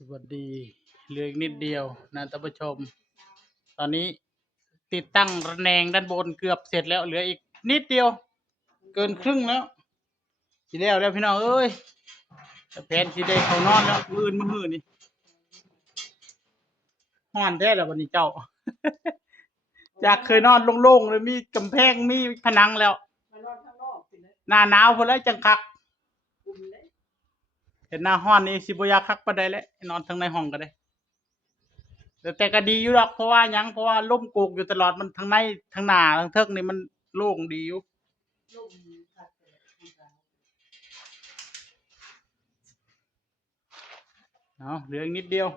สวัสดีเหลืออีกนิดเดียวนะท่านผู้ชม ตอนนี้ติดตั้งระแนงด้านบนเกือบเสร็จแล้วเหลืออีกนิดเดียว เกินครึ่งแล้วสิแล้วพี่น้องเอ้ยแต่แผนสิได้เข้านอนแล้วมื้อนี่ฮ้อนแท้แล้ววันนี้เจ้า จากเคยนอนโล่งๆเลยมีกำแพงมีผนังแล้วหน้าหนาวพุ่นแล้วจังคักเห็นหน้าฮ้อนนี่สิบ่อยากคักปานใดแล้วนอนทั้งในห้องก็ได้แต่ก็ดีอยู่ดอกเพราะว่าหยังเพราะว่าลมโกกอยู่ตลอดมันทั้งในทั้งหน้าทั้งเทิงนี่มันโล่งดีอยู่เอาเหลืออีกนิดเดียว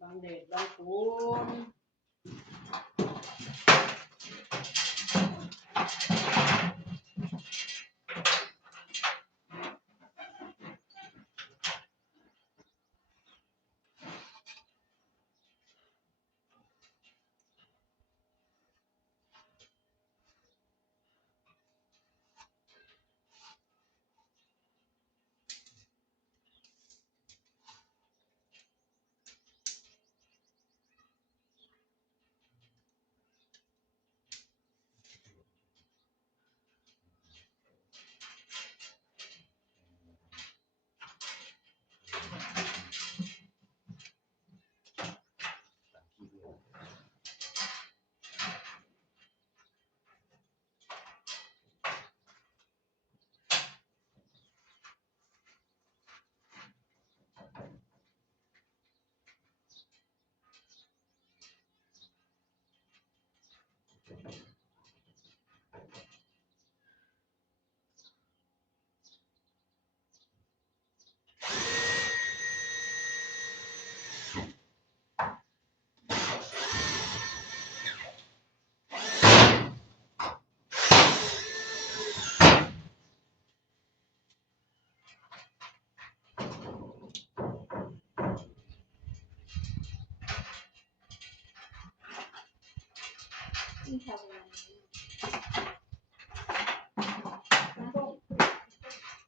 บางแดดบางฝน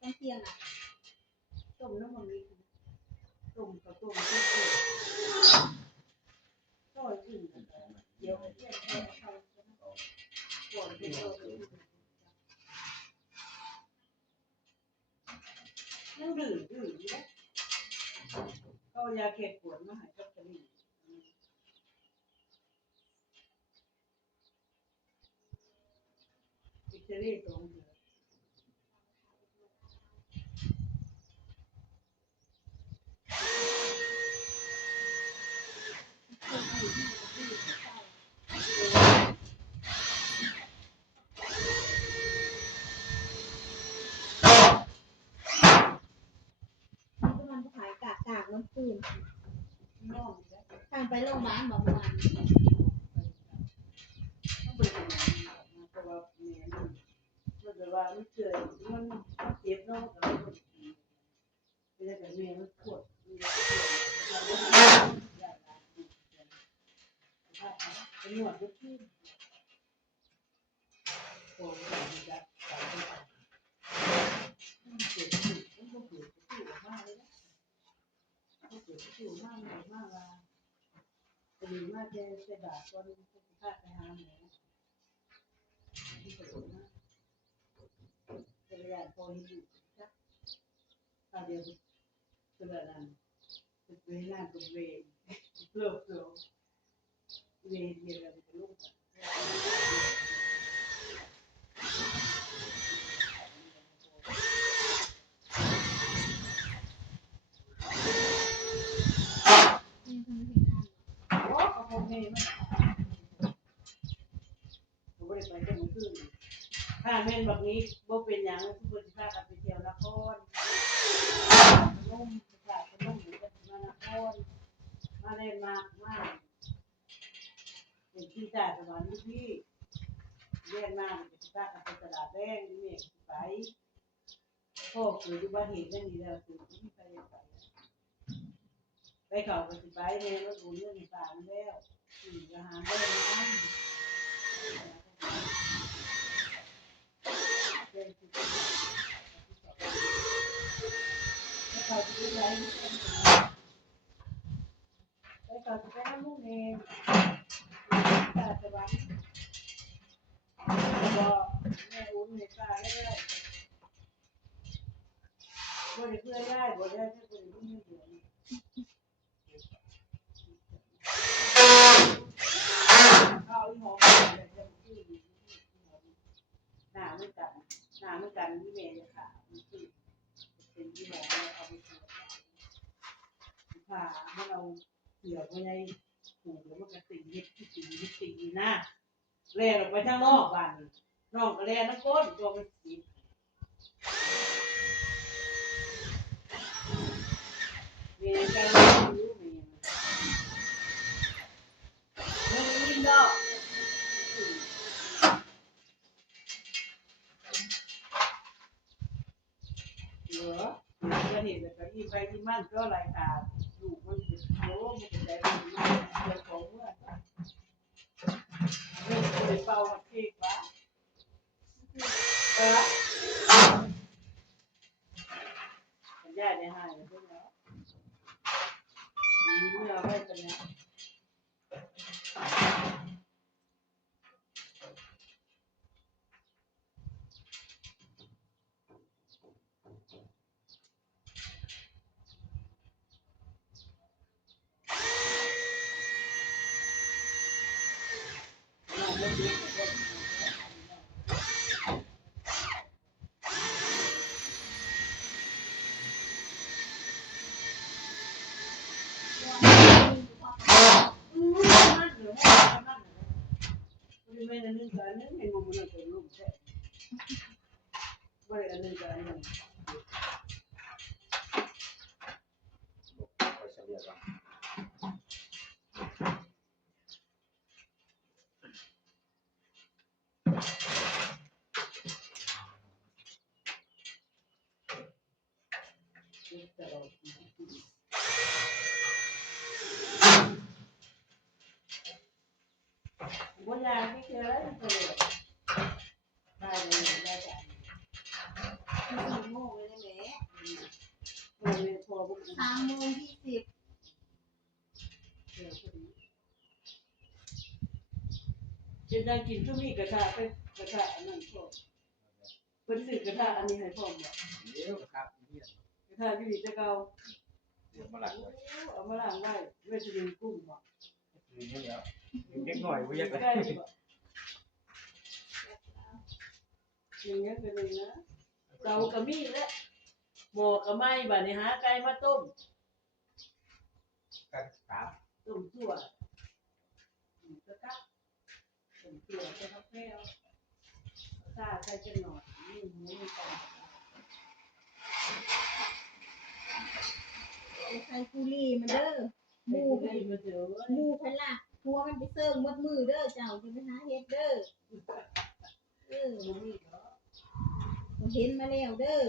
ต้องเที่ยงอ่ะต้มน้ำมันมีต้มกับต้มก็ยิ่งเดี๋ยวเที่ยงเขาก่อนเป็นนั่งดื้อนะก็ยาแก้ปวดมาให้กับตะลี่อิตาลีตรงน้ำปืนทางไปโรงพยาบาลบอกว่าเพราะว่าแม่มันจะว่ามันเกิดมันเจ็บเนาะแต่แม่มันปวดเป็นหนวดก็ขึ้นโอ้ยจะเจ็บมันก็ปวดมากเลยนะก็ปวดมากว่าจะมีมากจะด่าคนที่พลาดไปหาหมอที่ปวดมากจะระยะพออยู่นะตาเดียวตัวนั้นเป็นเวลาตัวเวรเลิกเวรเดียวกันลูกถ้าแม่นแบบนี้บ่เป็นอย่างทุกคนจะพากันไปเที่ยวนครนุ่มจะพากันนุ่มอยู่กับมานครมาได้มากเป็นที่จ่ายสวรรค์ที่เรียนมาเป็นที่พากันไปตลาดแดงนี่ไปพ่อเคยดูบ้านเห็นได้ดีแล้วคือที่ไปเขาไปสิไปเนี่ยแล้วดูเรื่องในป่าแล้วอาหารได้น้ำเขาจะได้ ก่อนจะไปน้ำมูกเองตาจะวันบอกแม่อุ้มในตาได้บ่ได้เพื่อได้บ่ได้ถ้าคนที่ไม่เดือดข้าวอีหอมเลยจะชื่อหน้าไม่กันที่เมย์ค่ะมันชื่อเป็นที่หอมเอาไปทำผ่าให้เราเกี่ยวไว้ในหูแล้วมันก็ตีเฮ็ดตีนะแล่ออกไปทางนอกบ้านน้องก็แล่น้ำก้นตัวมันสีเมย์กันรู้เมย์มันยิ้มดอกเหรอจะเห็นแบบนี้ไปที่มั่นก็รายการอยู่มันเป็นโอ้มันเป็นแบบนี้เรื่องของเมื่อเรื่องไปเป่าเค้กวะมันย่าได้หายแล้วเนาะมีเมื่อไว้กันนะไม่ได้นึ่งกันนึ่งให้งงมันเป็นรูปแท้ไม่ได้นึ่งกันนึ่งวันยาที่เจอแล้วจะเลยได้เลยได้จ้ะ4 โมงเลยนะแม่ เลยพอบุก 3:20จะได้กินทุกมีกระทะไปกระทะอันนั้นพอเป็นสื่อกระทะอันนี้ให้พ่อบอก เดี๋ยวครับนี่ กระทะที่ดีจะเก่า เดี๋ยวมาหลักเลย เอามาล้างไว้เพื่อจะดึงกุ้งบอก นี่แล้วเล็กหน่อยวิ่ง ได้บอกอย่างเงี้ยเป็นเลยนะเตากระมี่แล้วหม้อกระไม้บ่านี่หาไก่มาต้ม กันครับ ต้มถั่วกระกับต้มถั่วใส่กาแฟซาใส่จะหน่อยนี่หมูนี่ไก่ ไปใส่กุลีมันเด้อห หมู มู่ ไก่มาเจอ หมู่เพิ่นล่ะผัวมันไปเซิงหมดมือเด้อเจ้าจะไปหาเฮ็ดเด้อหมูนี่เหรอ บ่เห็นมาแล้วเด้อ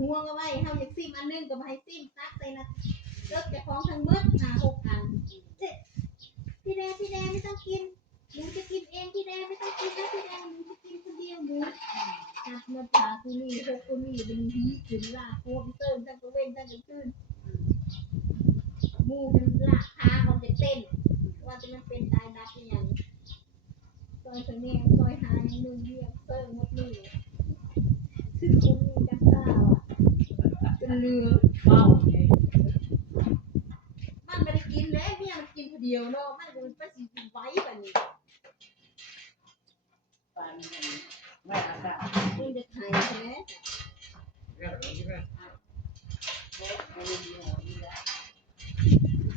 ห่วงเอาไว้เฮาอยากซิมอันนึงก็บ่ให้ซิมซักใส่นะเลิกจากของทั้งหมด5-6 อันพี่แดไม่ต้องกินหนูจะกินเองพี่แดไม่ต้องกินนะพี่แดหนูจะกินคนเดียวหมูจับมาจากกุลี6กุลีเป็นหีขึ้นลากพวกเติ้งตั้งแต่เว้นตั้งแต่คืนหมูมันลากพาออกจากเต้นว่าจะมันเป็นตายดับอีหยังซอยสะแนงซอยหาอย่างนึงเรียกเติ้งหมดนี่ซึ่งกุลีจังซ่าว่ะเป็นเหลือง เมาไง มันไม่ได้กินแล้วเมียมันกินคนเดียวเนาะมันก็ไปสิไว้แบบนี้ ปานไม่อากาศ มันจะไทยแท้ เรื่องนี้ไหม เล็กไม่ได้มีหอนี่ละ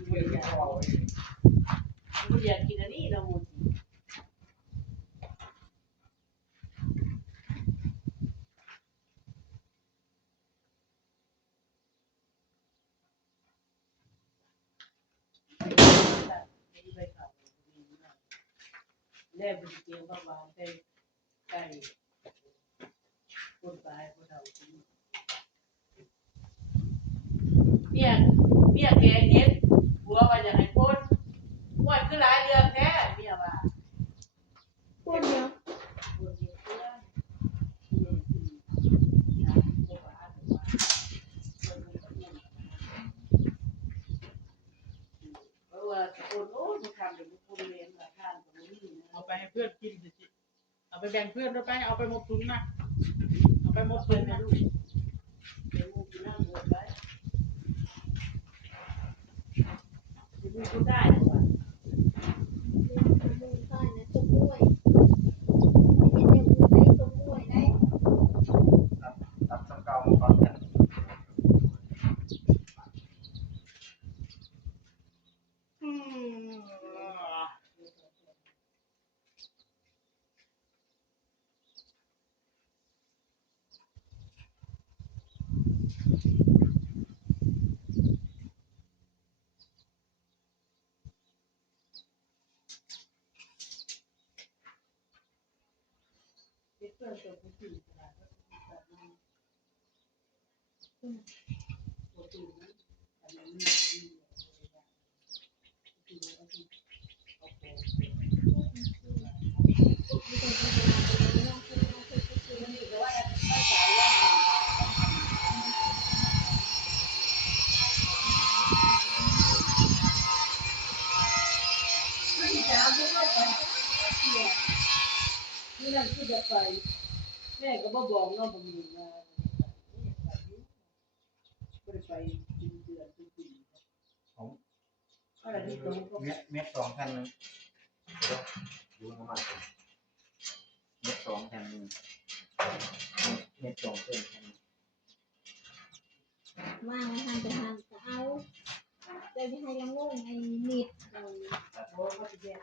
เรื่องที่เรา ไม่อยากกินอันนี้เราหมดแล่บุญเกี่ยวกับหวานไก่คนตายคนเฒ่าเมียแกเฮ็ดผัวว่าอยากให้พ้นว่าคือหลายเรื่องแท้เมียว่า พูดเดียว คนเฮ็ดเรื่อง แบ่งเพื่อนด้วยไปเอาไปหมดถุงนะเอาไปหมดถุงนะลูก เดี๋ยวมึงกินน้ำหมดไว้เดี๋ยวมึงก็ได้หรอก เรียนมูลค่านะต้มกล้วยไม่ใช่เรียกมูลได้ต้มกล้วยได้ ตัดสเกามาก่อนกัน เดี๋ยวเพื่อนตัวผู้หญิงตลาดก็ตัดมาปกตินะแต่มันมีที่เราที่เอาไป ไม่ต้องกินเวลาไปเลยน้องคือน้องคือคือ มันอยู่แต่ว่าแอปภาษาว่าไม่จะเอาทุกคนไปนี่นั่นคือจะไปแม่ก็บ่บอกน้องบ่มีมาไม่ไปกินเดือนทุกปีอะไรที่ตรงก็ เม็ด2แผ่นนึงดูเข้ามาเม็ด2แผ่นนึงเม็ด2เส้นแผ่น ว่างมาทำไปทำก็เอาเดี๋ยวจะให้ละงงไอ้นิด โอ้ก็จะแย่